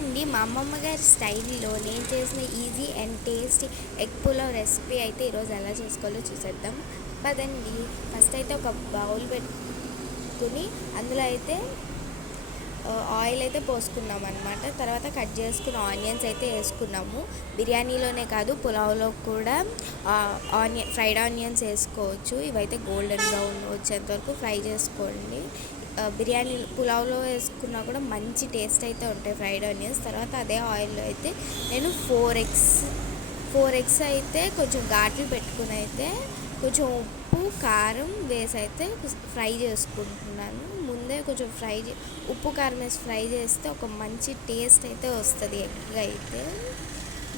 అండి, మా అమ్మమ్మ గారి స్టైల్లో నేను చేసిన easy and tasty egg pulao recipe అయితే ఈరోజు ఎలా చేసుకోవాలో చూసేద్దాం పదండి. ఫస్ట్ అయితే ఒక బౌల్ పెట్టుకుని అందులో అయితే ఆయిల్ అయితే పోసుకున్నాం అనమాట. తర్వాత కట్ చేసుకున్న ఆనియన్స్ అయితే వేసుకున్నాము. బిర్యానీలోనే కాదు పులావ్లో కూడా ఫ్రైడ్ ఆనియన్స్ వేసుకోవచ్చు. ఇవైతే గోల్డెన్ బ్రౌన్ వచ్చేంత వరకు ఫ్రై చేసుకోండి. బిర్యానీ పులావ్లో వేసుకున్నా కూడా మంచి టేస్ట్ అయితే ఉంటాయి ఫ్రైడ్ ఆనియన్స్. తర్వాత అదే ఆయిల్లో అయితే నేను ఫోర్ ఎగ్స్ అయితే కొంచెం ఘాట్లు పెట్టుకుని అయితే కొంచెం ఉప్పు కారం వేసి అయితే ఫ్రై చేసుకుంటున్నాను. ముందే కొంచెం ఉప్పు కారం వేసి ఫ్రై చేస్తే ఒక మంచి టేస్ట్ అయితే వస్తుంది. ఎగ్ అయితే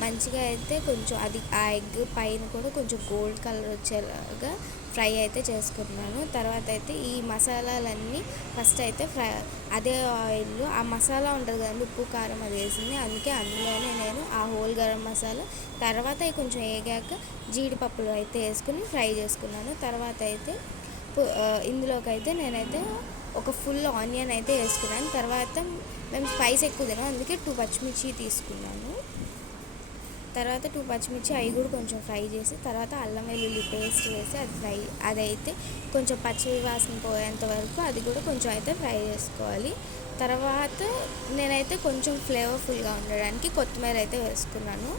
మంచిగా అయితే కొంచెం ఆ ఎగ్ పైన కూడా కొంచెం గోల్డ్ కలర్ వచ్చేలాగా ఫ్రై అయితే చేసుకున్నాను. తర్వాత అయితే ఈ మసాలాలన్నీ ఫస్ట్ అయితే అదే ఆయిల్లో ఆ మసాలా ఉంటుంది కదండి, ఉప్పు కారం అది వేసింది, అందుకే అందులోనే నేను ఆ హోల్ గరం మసాలా తర్వాత కొంచెం వేగాక జీడిపప్పులు అయితే వేసుకుని ఫ్రై చేసుకున్నాను. తర్వాత అయితే ఇందులోకి అయితే నేనైతే ఒక ఫుల్ ఆనియన్ అయితే వేసుకున్నాను. తర్వాత మేము స్పైస్ ఎక్కువ తినాం, అందుకే 2 పచ్చిమిర్చి తీసుకున్నాను. తర్వాత 2 పచ్చిమిర్చి అవి కూడా కొంచెం ఫ్రై చేసి తర్వాత అల్లం వెల్లుల్లి పేస్ట్ వేసి అదైతే కొంచెం పచ్చి వాసన పోయేంత వరకు అది కూడా కొంచెం అయితే ఫ్రై చేసుకోవాలి. తర్వాత నేనైతే కొంచెం ఫ్లేవర్ఫుల్గా ఉండడానికి కొత్తిమీర అయితే వేసుకున్నాను.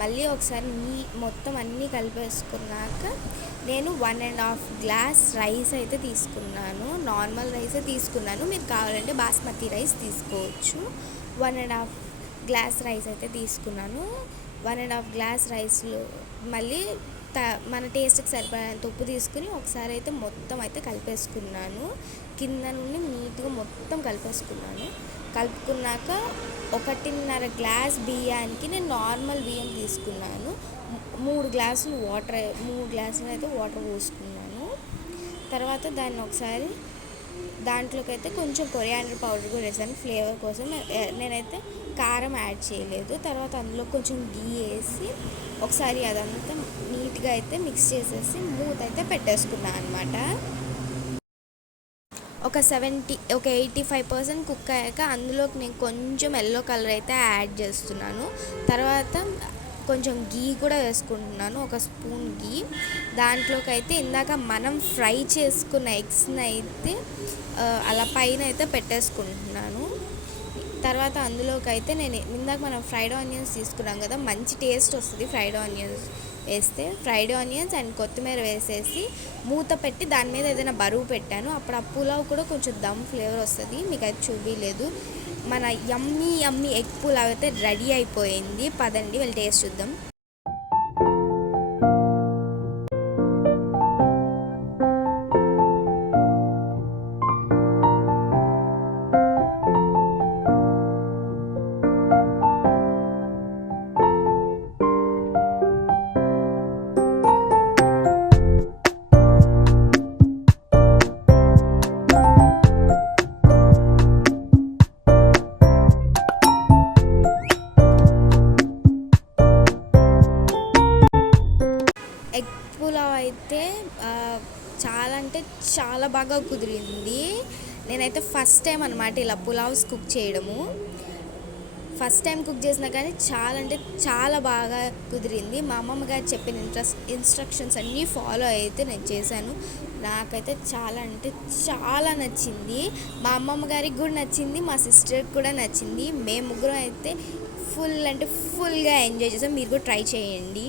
మళ్ళీ ఒకసారి మొత్తం అన్నీ కలిపేసుకున్నాక నేను 1.5 గ్లాస్ రైస్ అయితే తీసుకున్నాను. నార్మల్ రైసే తీసుకున్నాను, మీరు కావాలంటే బాస్మతి రైస్ తీసుకోవచ్చు. 1.5 గ్లాస్ రైస్ అయితే తీసుకున్నాను. 1.5 గ్లాస్ రైస్లో మళ్ళీ మన టేస్ట్కి సరిపడేంత ఉప్పు తీసుకుని ఒకసారి అయితే మొత్తం అయితే కలిపేసుకున్నాను. కింద నుండి నీట్గా మొత్తం కలుపుకున్నాక 1.5 గ్లాస్ బియ్యానికి నేను నార్మల్ బియ్యం తీసుకున్నాను. 3 గ్లాసులు అయితే వాటర్ పోసుకున్నాను. తర్వాత దాన్ని ఒకసారి దాంట్లోకి అయితే కొంచెం కొరియాండర్ పౌడర్ కూడా వేసాను ఫ్లేవర్ కోసం. నేనైతే కారం యాడ్ చేయలేదు. తర్వాత అందులో కొంచెం గీ వేసి ఒకసారి అదంతా నీట్గా అయితే మిక్స్ చేసేసి మూత అయితే పెట్టేసుకున్నాను అనమాట. ఒక 85% కుక్ అయ్యాక అందులోకి నేను కొంచెం ఎల్లో కలర్ అయితే యాడ్ చేస్తున్నాను. తర్వాత కొంచెం గీ కూడా వేసుకుంటున్నాను, ఒక స్పూన్ గీ. దాంట్లోకి అయితే ఇందాక మనం ఫ్రై చేసుకున్న ఎగ్స్ని అయితే అలా పైన అయితే పెట్టేసుకుంటున్నాను. తర్వాత అందులోకి అయితే నేను ఇందాక మనం ఫ్రైడ్ ఆనియన్స్ తీసుకున్నాం కదా, మంచి టేస్ట్ వస్తుంది ఫ్రైడ్ ఆనియన్స్ వేస్తే. ఫ్రైడ్ ఆనియన్స్ అండ్ కొత్తిమీర వేసేసి మూత పెట్టి దాని మీద ఏదైనా బరువు పెట్టాను. అప్పుడు ఆ పులావ్ కూడా కొంచెం దమ్ ఫ్లేవర్ వస్తుంది. మీకు అయితే చూపించలేదు. మన యమ్మీ ఎగ్ పులావ్ అయితే రెడీ అయిపోయింది. పదండి వెళ్ళి టేస్ట్ చూద్దాం. ఎగ్ పులావ్ అయితే చాలా అంటే చాలా బాగా కుదిరింది. నేనైతే ఫస్ట్ టైం అనమాట ఇలా పులావ్స్ కుక్ చేయడము. ఫస్ట్ టైం కుక్ చేసినా కానీ చాలా అంటే చాలా బాగా కుదిరింది. మా అమ్మమ్మ గారు చెప్పిన ఇన్స్ట్రక్షన్స్ అన్నీ ఫాలో అయితే నేను చేశాను. నాకైతే చాలా అంటే చాలా నచ్చింది. మా అమ్మమ్మ గారికి కూడా నచ్చింది, మా సిస్టర్కి కూడా నచ్చింది. మేము ముగ్గురం అయితే ఫుల్గా ఎంజాయ్ చేసాం. మీరు కూడా ట్రై చేయండి.